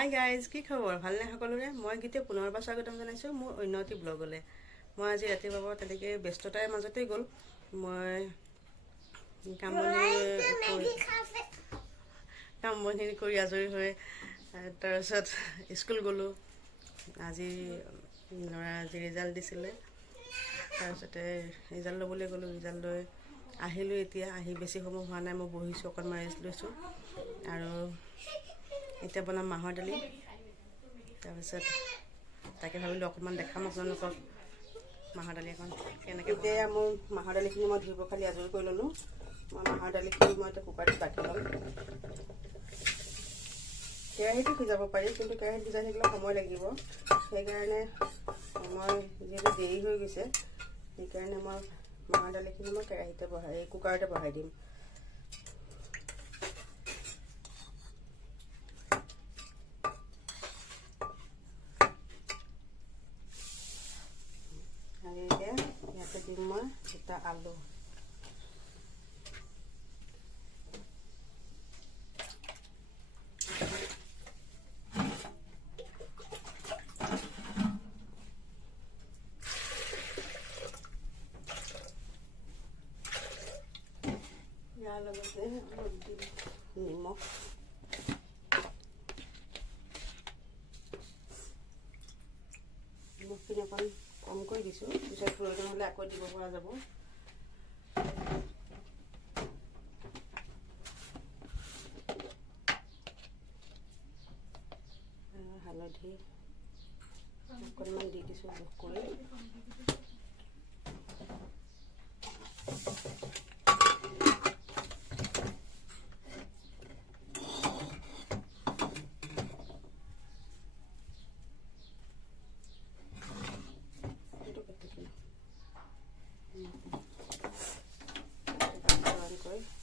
Hi guys, কি খবৰ? ভালনে সকলোৰে? মই গীতে পুনৰবাৰ স্বাগতম জনাইছোঁ মোৰ অন্য এটি ব্লগলৈ। মই আজি ৰাতিপুৱা তেনেকৈ ব্যস্ততাৰ মাজতেই গ'ল। মই কাম বনখিনি কৰি আজৰি হৈ তাৰপিছত স্কুল গ'লোঁ। আজি ল'ৰা আজি ৰিজাল্ট দিছিলে, তাৰপিছতে ৰিজাল্ট ল'বলৈ গ'লোঁ। ৰিজাল্ট লৈ আহিলোঁ। এতিয়া আহি বেছি সময় হোৱা নাই, মই বহিছোঁ, অকণমান ৰেষ্ট লৈছোঁ। আৰু এতিয়া বনাম মাহৰ দালি। তাৰপিছত তাকে ভাবিলোঁ অকণমান দেখাম আপোনালোকক মাহৰ দালি এখন কেনেকৈ। এতিয়া মোৰ মাহৰ দালিখিনি মই ধুই পখালি আজৰি কৰি ল'লোঁ। মই মাহৰ দালিখিনি মই এতিয়া কুকাৰত বাকি ল'ম। কেৰাহীটো সিজাব পাৰি, কিন্তু কেৰাহীত সিজাই থাকিলে সময় লাগিব। সেইকাৰণে মই যিহেতু দেৰি হৈ গৈছে, সেইকাৰণে মই মাহৰ দালিখিনি মই কেৰাহীতে কুকাৰতে বহাই দিম। আৰু এতিয়া ইয়াতে দিম মই 2টা আলু। ইয়াৰ লগতে অলপ দিম নিমখ। নিমখখিনি অকণ কমকৈ দিছোঁ, পিছত প্ৰয়োজন হ'লে আকৌ দিব পৰা যাব। হালধি অকণমান দি দিছোঁ জোখ কৰি।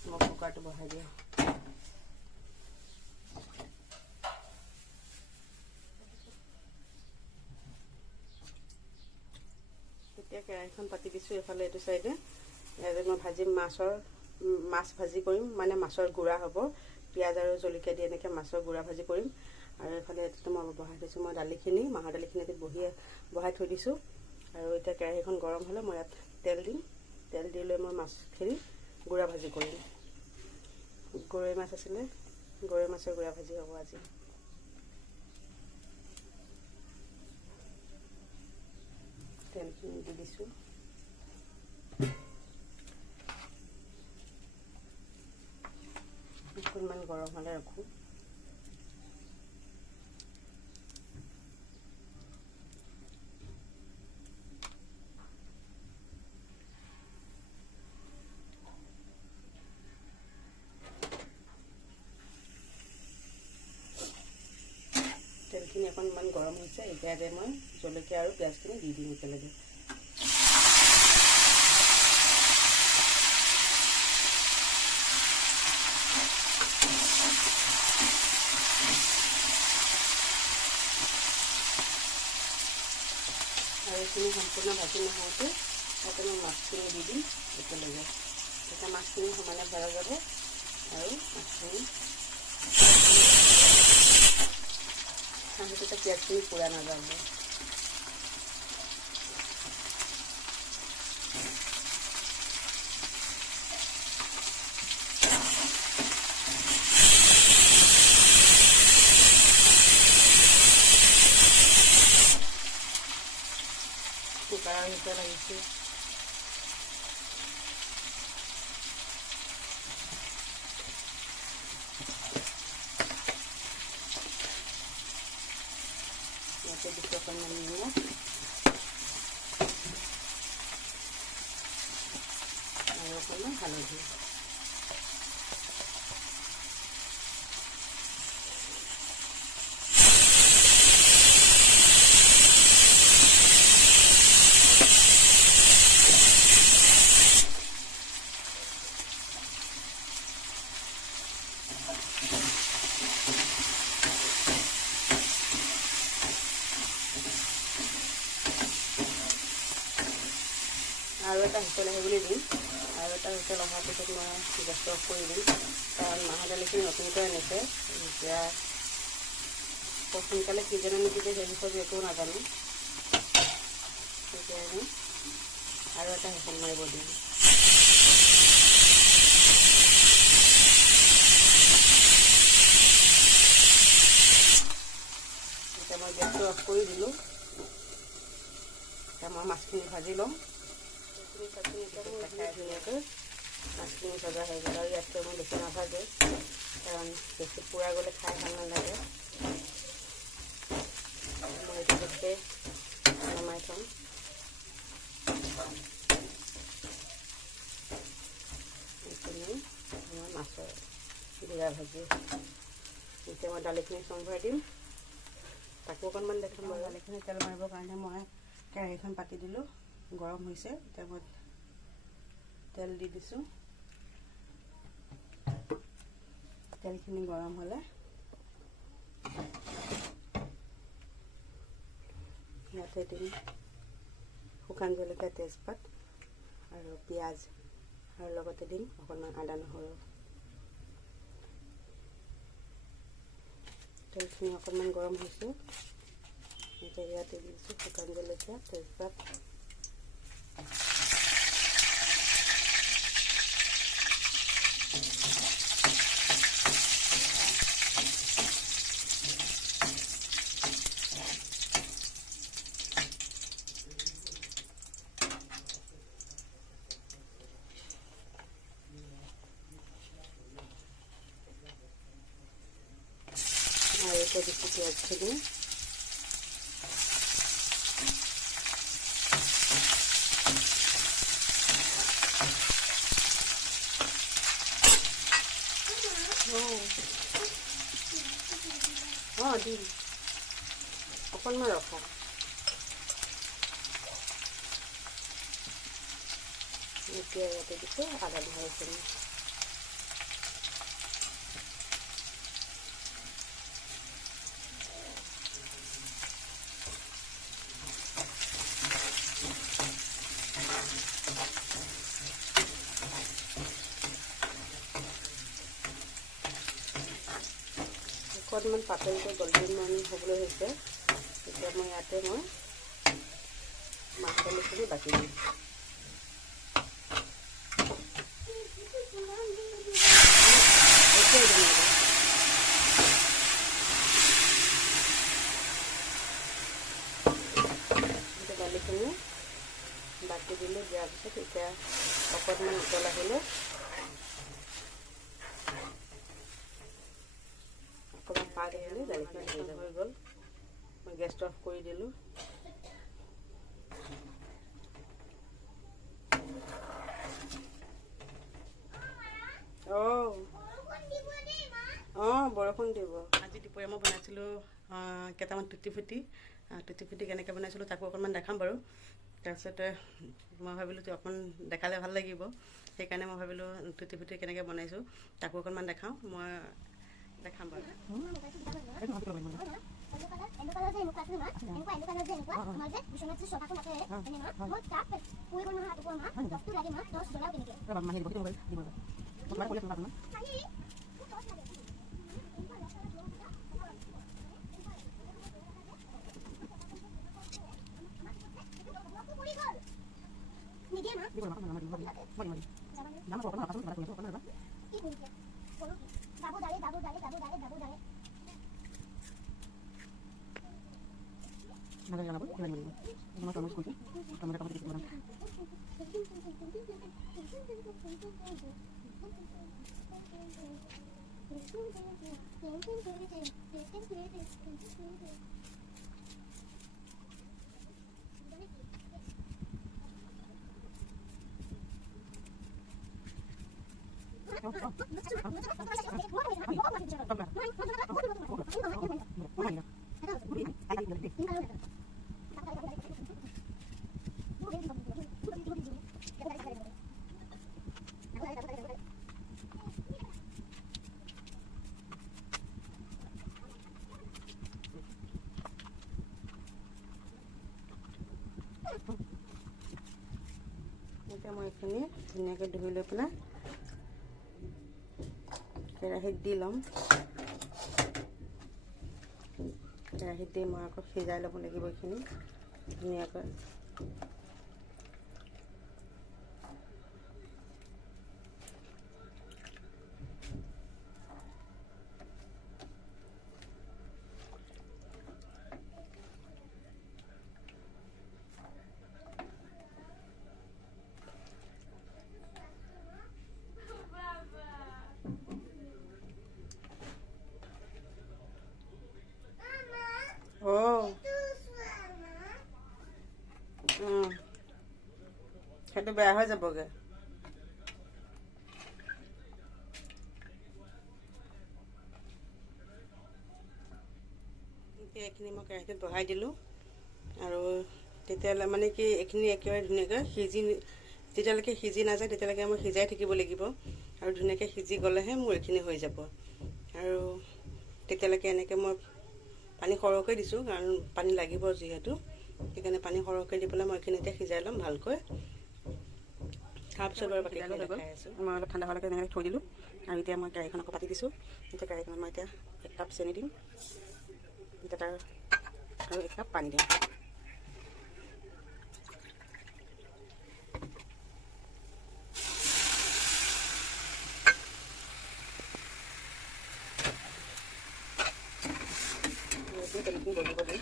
মই কুকাৰটো বহাই দিওঁ। এতিয়া কেৰাহীখন পাতি দিছোঁ এফালে এইটো চাইডে। ইয়াতে মই ভাজিম মাছ ভাজি কৰিম, মানে মাছৰ গুড়া হ'ব। পিঁয়াজ আৰু জলকীয়া দি এনেকৈ মাছৰ গুড়া ভাজি কৰিম। আৰু এইফালে এইটো মই বহাই থৈছোঁ, মই দালিখিনি মাহৰ দালিখিনি বহাই থৈ দিছোঁ। আৰু এতিয়া কেৰাহীখন গৰম হ'লে মই ইয়াত তেল দিম। তেল দি লৈ মই মাছখিনি গুড়া ভাজি কৰিম। গৰৈ মাছ আছিলে, গৰৈ মাছৰ গুড়া ভাজি হ'ব আজি। তেলখিনি দি দিছোঁ। অকণমান গৰম হ'লে ৰাখোঁ। তেলখিনি অকণমান গৰম হৈছে, এতিয়া মই জলকীয়া আৰু পিঁয়াজখিনি দি দিম একেলগে। আৰু এইখিনি সম্পূৰ্ণ ভাজি নহওঁতে তাতে মই মাছখিনি দি দিম একেলগে। তেতিয়া মাছখিনি সমানে ভৰা যাব আৰু মাছখিনি তেতিয়া পিঁয়াজখিনি পোৰা নাযাব। কুকাৰৰ ভিতৰত আহিছোঁ। ইয়াতে দিছোঁ অকণমান নিমখ আৰু অকণমান হালধি। আৰু এটা হুইচেল আহিবলৈ দিম। আৰু এটা হুইচেল অহাৰ পিছত মই গেছটো অফ কৰি দিম, কাৰণ মাহৰ দালিখিনি নতুনকৈ আনিছে। এতিয়া সোনকালে সিজেনে নিদিলে সেই বিষয়ে একো নাজানো সেইকাৰণে আৰু এটা হেঁচন মাৰিব দিম এতিয়া মই গেছটো অফ কৰি দিলোঁ এতিয়া মই মাছখিনি ভাজি ল'ম খাই ধুনীয়াকৈ মাছখিনি ভজা হৈ গ'ল আৰু ইয়াতকৈ মই বেছি নাভাজোঁ কাৰণ বেছি পোৰা গ'লে খাই ভাল নালাগে মই এইটো গোটেই নমাই থ'ম এইখিনি মই মাছৰ জিৰা ভাজি এতিয়া মই দালিখিনি চম্ভাই দিম তাকো অকণমান দেখাম বাৰু দালিখিনি তেল মাৰিবৰ কাৰণে মই কেৰাহীখন পাতি দিলোঁ গৰম হৈছে এতিয়া মই তেল দি দিছোঁ তেলখিনি গৰম হ'লে ইয়াতে দিম শুকান জলকীয়া তেজপাত আৰু পিঁয়াজ আৰু লগতে দিম অকণমান আদা নহৰু তেলখিনি অকণমান গৰম হৈছে এতিয়া ইয়াতে দিছোঁ শুকান জলকীয়া তেজপাত আৰু এতিয়া দিছোঁ পিঁয়াজখিনি দিম অকণমান ৰখা এতিয়া ইয়াতে দিছোঁ আদা নহৰুখিনি অকণমান পাতলকৈ গল্ডেন হ'বলৈ হৈছে এতিয়া মই ইয়াতে মাছ দালিখিনি বাকি দিম দালিখিনি বাকি দিলোঁ দিয়াৰ পিছত এতিয়া অকণমান উতল আহিলে অকণমান পাত আহিলে দালিখিনি হৈ গ'ল মই গেছটো অফ কৰি দিলোঁ বৰষুণ দিব আজি দুপৰীয়া মই বনাইছিলোঁ কেইটামান টুটি ফুটি কেনেকৈ বনাইছিলোঁ তাকো অকণমান দেখাম বাৰু তাৰপিছতে মই ভাবিলোঁ অকণমান দেখালে ভাল লাগিব সেইকাৰণে মই ভাবিলোঁ টুটি ফুটি কেনেকৈ বনাইছোঁ তাকো অকণমান দেখাওঁ মই দেখাম বাৰু এতিয়া মই এইখিনি ধুনীয়াকৈ ধুই লৈ পেলাই কেৰাহীত দি ল'ম কেৰাহীত দি মই আকৌ সিজাই ল'ব লাগিব এইখিনি ধুনীয়াকৈ। সেইটো বেয়া হৈ যাবগৈ। এতিয়া এইখিনি মই কেৰাহীটোত বহাই দিলোঁ আৰু তেতিয়াহ'লে মানে কি এইখিনি একেবাৰে ধুনীয়াকৈ যেতিয়ালৈকে সিজি নাযায় তেতিয়ালৈকে মই সিজাই থাকিব লাগিব আৰু ধুনীয়াকৈ সিজি গ'লেহে মোৰ এইখিনি হৈ যাব। আৰু তেতিয়ালৈকে এনেকৈ মই পানী সৰহকৈ দিছোঁ কাৰণ পানী লাগিব যিহেতু, সেইকাৰণে পানী সৰহকৈ দি পেলাই মই এইখিনি এতিয়া সিজাই ল'ম ভালকৈ। তাৰপিছত বাৰু বাকী হৈ গ'ল। মই অলপ ঠাণ্ডা হোৱালৈকে এনেকৈ থৈ দিলোঁ আৰু এতিয়া মই কেৰাহীখন আকৌ পাতি দিছোঁ। এতিয়া কেৰাহীখনত মই এতিয়া 1 কাপ চেনি দিম, এতিয়া তাৰ আৰু 1 কাপ পানী দিম। তেনেকৈ বহিব দিম।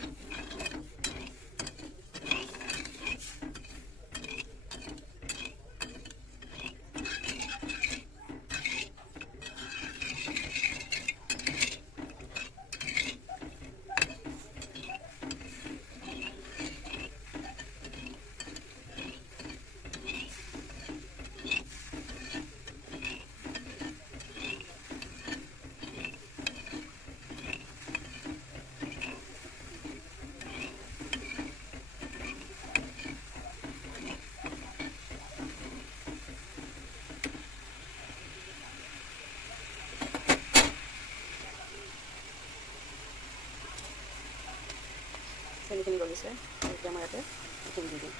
চেনিখিনি গলিছে, এতিয়া মই ইয়াতে এইখিনি দি দিম।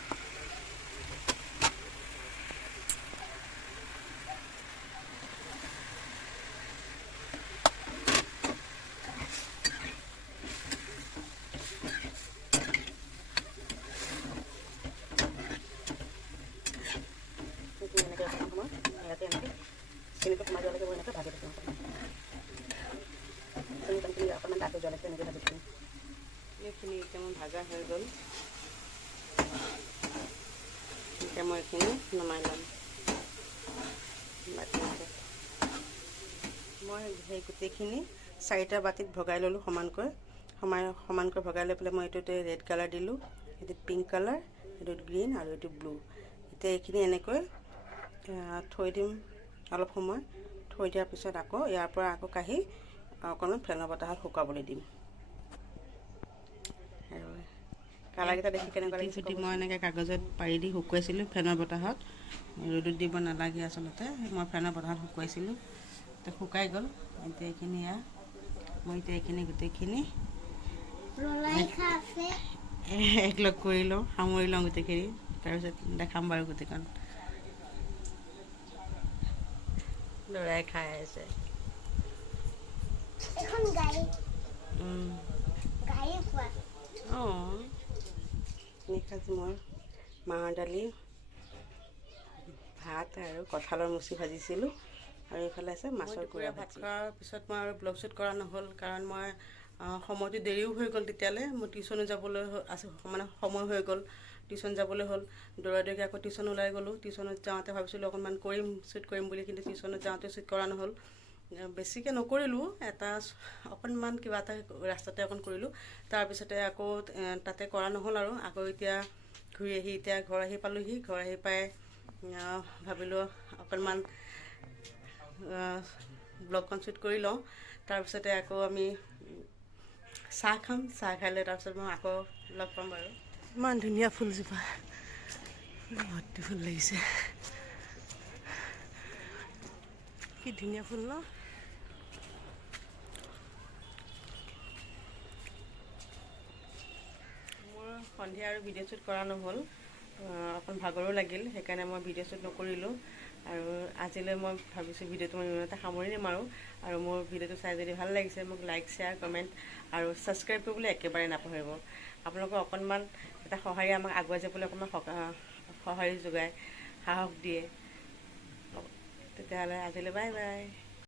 এনেকৈ অকণমান সময় ইয়াতে এনেকৈ চেনিটো সোমাই যোৱালৈকে মই এনেকৈ ভাজি থাকিম। চেনি পানীখিনি অকণমান ডাঠ হৈ যোৱালৈকে এনেকৈ ভাজি থাকিম। এইখিনি এতিয়া মোৰ ভাজা হৈ গ'ল। এতিয়া মই এইখিনি নমাই ল'ম বাতিতে। মই সেই গোটেইখিনি 4টা বাতিত ভগাই ল'লোঁ সমানকৈ ভগাই লৈ পেলাই মই এইটোতে ৰেড কালাৰ দিলোঁ, এইটোত পিংক কালাৰ, এইটোত গ্ৰীণ আৰু এইটো ব্লু। এতিয়া এইখিনি এনেকৈ থৈ দিম অলপ সময়। থৈ দিয়াৰ পিছত আকৌ ইয়াৰ পৰা আকৌ কাঢ়ি অকণমান ফেনৰ বতাহত শুকাবলৈ দিম। আৰু কালাৰকেইটা দেখি কেনেকুৱা লাগিছে? মই এনেকৈ কাগজত পাৰি দি শুকুৱাইছিলোঁ ফেনৰ বতাহত। ৰ'দত দিব নালাগে আচলতে, মই ফেনৰ বতাহত শুকুৱাইছিলোঁ। এতিয়া শুকাই গ'ল। এতিয়া এইখিনি মই এতিয়া এইখিনি গোটেইখিনি একলগ কৰি লওঁ, সামৰি লওঁ গোটেইখিনি। তাৰপিছত দেখাম বাৰু গোটেইখন। ল'ৰাই খাই আছে। অঁ, নিশাজ মই মাহৰ দালি, ভাত আৰু কঁঠালৰ মুচি ভাজিছিলোঁ আৰু এইফালে আছে মাছৰ টুকুৰা। ভাত খোৱাৰ পিছত মই আৰু ব্লগ শ্বুট কৰা নহ'ল কাৰণ মই সময়টো দেৰিও হৈ গ'ল। তেতিয়ালৈ মোৰ টিউশ্যনো যাবলৈ আছে, মানে সময় হৈ গ'ল, টিউশ্যন যাবলৈ হ'ল। দৌৰাদৌৰিকৈ আকৌ টিউশ্যন ওলাই গ'লোঁ। টিউশ্যনত যাওঁতে ভাবিছিলোঁ অকণমান শ্বুট কৰিম বুলি, কিন্তু টিউশ্যনত যাওঁতে শ্বুট কৰা নহ'ল। বেছিকৈ নকৰিলোঁ, অকণমান কিবা এটা ৰাস্তাতে অকণ কৰিলোঁ। তাৰপিছতে আকৌ তাতে কৰা নহ'ল আৰু আকৌ এতিয়া ঘূৰি আহি এতিয়া ঘৰ আহি পালোঁহি। ঘৰ আহি পাই ভাবিলোঁ অকণমান ব্লগখন শ্বুট কৰি লওঁ। তাৰপিছতে আকৌ আমি চাহ খাম। চাহ খাই লৈ তাৰপিছত মই আকৌ লগ পাম বাৰু। ইমান ধুনীয়া ফুলজোপা, ভৰ্তি ফুল লাগিছে। কি ধুনীয়া ফুল ন? মোৰ সন্ধিয়া আৰু ভিডিঅ' শ্বুট কৰা নহ'ল, অকণ ভাগৰো লাগিল, সেইকাৰণে মই ভিডিঅ' শ্বুট নকৰিলোঁ। আৰু আজিলৈ মই ভাবিছোঁ ভিডিঅ'টো মই ইমানতে সামৰি দিম আৰু মোৰ ভিডিঅ'টো চাই যদি ভাল লাগিছে মোক লাইক শ্বেয়াৰ কমেণ্ট আৰু ছাবস্ক্ৰাইব কৰিবলৈ একেবাৰে নাপাহৰিব। আপোনালোকৰ অকণমান এটা সঁহাৰি আমাক আগুৱাই যাবলৈ অকণমান সঁহাৰি যোগায়, সাহস দিয়ে। তেতিয়াহ'লে আজিলৈ বাই বাই।